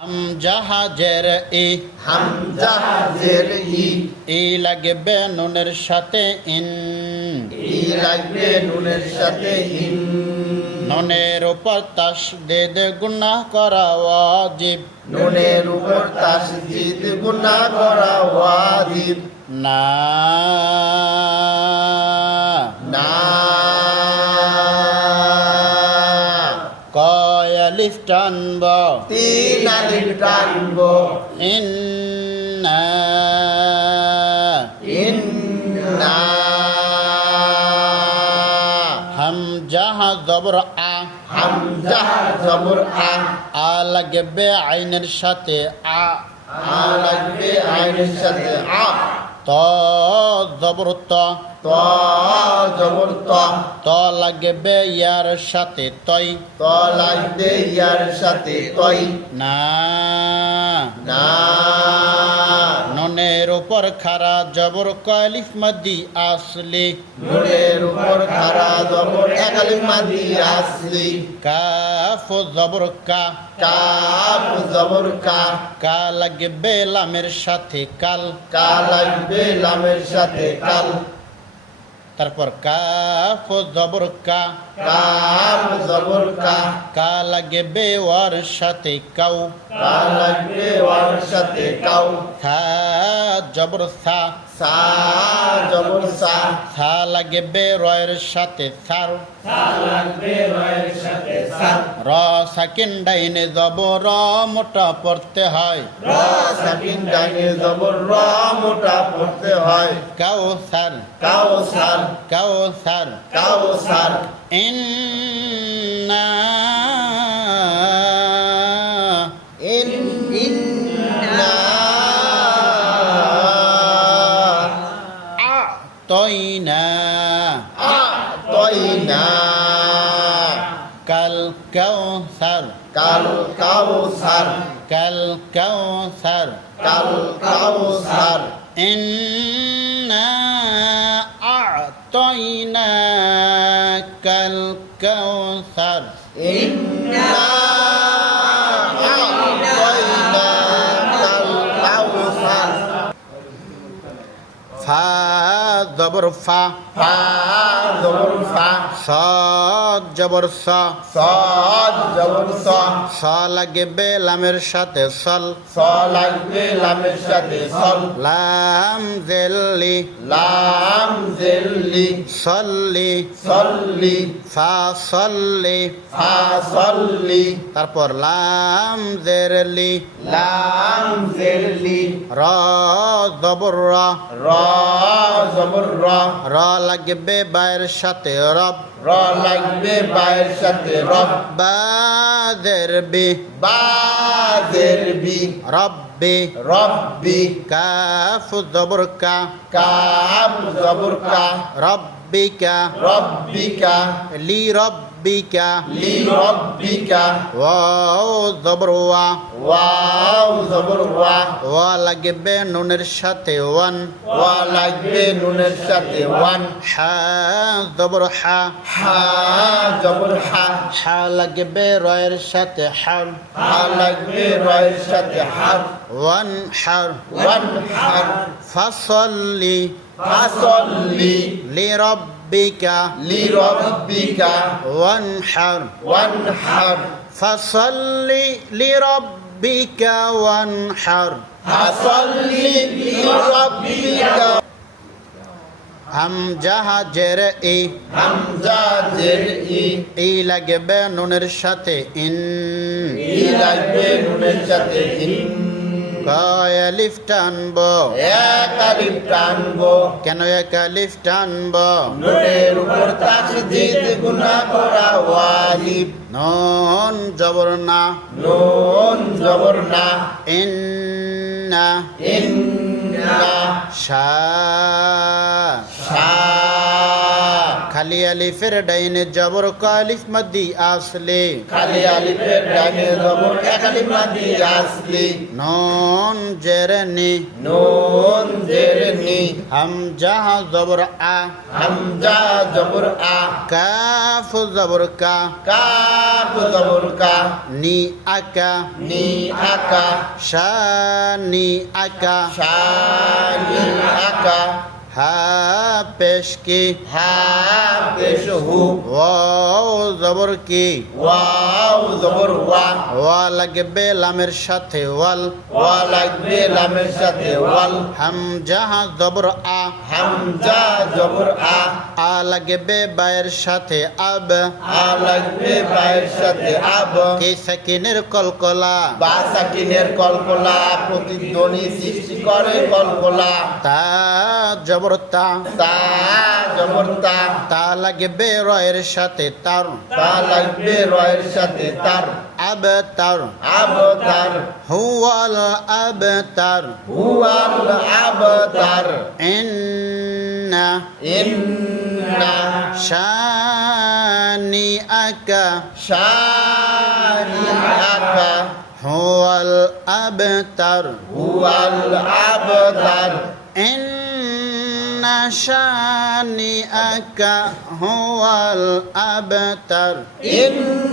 হামজাহাজের ই হামজাহাজের ই লাগবে নুনের সাথে ইন লাগবে নুনের সাথে ইন নুনের উপর তাসদীদ গুনাহ করা ওয়াজিব নুনের উপর তাসদীদ গুনাহ করা ওয়াজিব না না কয় আলিফ টানব তিন আলিফ টানব ইন্না ইন্না হামজাহা জবর আ হামজা জবর আ লাগবে আইনের সাথে আ লাগবে আইনের সাথে ত জবর ত ত জবর ত লাগবে ইয়ার সাথে তই ত লাগবে ইয়ার সাথে তই না না নুনের উপর খারা জবর কলিফ মাদি আসলি নুনের উপর খারা জবর এক আলিফ মাদি আসলি কাফ জবর কা কাফ জবর কা লাগবে লামের সাথে কাল কা লাগবে লামের সাথে কাল তারপর কাফ জবর কাফ জবর কা লাগবে ওয়ার সাথে কাউ কা লাগবে ওয়ার সাথে কাউ থা জবর সা সা জবর থা লাগবে রয়ের সাথে সার লাগবে রয়ের সাথে সা র সাকিন ডাইনে জবর মোটা পড়তে হয় র সাকিন ডাইনে জবর র মোটা পড়তে হয় কাউসার কাউসার কাউসার কাউসার ইন্না ইন্না তয়না আতাইনা কাল কাউসার কাল কাউসার কাল কাউসার কাল কাউসার ইন্না আ'তাইনা কাল কাউসার ইন্না আতাইনা কাল কাউসার ফা জবর ফা ফা জবর ফা সাদ জবর সা সাদ জবর সা স লাগবে লামের সাথে সল স লাগবে লামের সাথে সল লাম জেল্লি লাম জেল্লি সল্লি সল্লি ফা সল্লি ফা সল্লি তারপর লাম জেরলি লাম জেল্লি র জবর র জবর র লাগবে বায়ের সাথে রব র লাগবে বায়ের সাথে রব বা জেরবি বাজের বি রব্বি রব্বি কাফ জবর কা কাব জবর কা রব্বিকা রব্বিকা লি রব্বিকা লি রব্বিকা ওয়াও জবর ওয়া ওয়াও জবর ওয়া ওয়া লাগবে নুনের সাথে ওয়ান ওয়া লাগবে নুনের সাথে ওয়ান হা জবর হা হা জবর হা হা লাগবে রয়ের সাথে হার হা লাগবে রয়ের সাথে হার ওয়ান হার ওয়ান হার ফাসল্লি ফাসল্লি লিরব্বিকা লিরব্বিকা ওয়ানহার ওয়ানহার ফাসল্লি লিরব্বিকা ওয়ানহার ফাসল্লি লিরব্বিকা হামজাহাজের ই হামজা জের ই লাগবে নুনের সাথে ইন লাগবে নুনের সাথে ইন কয় আলিফ টানব এক আলিফ টানব কেন এক আলিফ টানব নুনের উপর তাসদীদ গুনাহ করা ওয়াজিব নুন জবর না নুন জবর না ইন্না ইন্না শা শা খালি খালি আলিফের ডাইনে জবর কালিফ মাদ্দি আসলে খালি আলিফের ডাইনে জবর এক আলিফ মাদি আসলি নুন জের নি নুন জের নি হামজা জবর আ হামজা জবর আ কাফ জবর কা কাফ জবর কা নি আকা নি আকা শা নি আকা শানি আকা হা পেশ কি হা পেশ হু ওয়াও জবর কি ওয়াও জবর ওয়া ওয়া লাগবে লামের সাথে ওয়াল ওয়া লাগবে লামের সাথে ওয়াল হামজা জবর আ হামজা জবর আ আ লাগবে বায়ের সাথে আব আ লাগবে বায়ের সাথে আব কি সাকিনের কলকলা বা সাকিনের কলকলা প্রতিধ্বনি সৃষ্টি করে কলকলা তা জবর তা তা জবর তা তা লাগবে রয়ের সাথে তার তা লাগবে রয়ের সাথে তার আব তার আবতার হুয়াল আব তার হুয়াল আবতার ইন্না ইন্না শানি আকা শানি আকা হুয়াল আব তার হুয়াল আবতার ইন্না শানি আকা হুয়াল আব তার ইন্না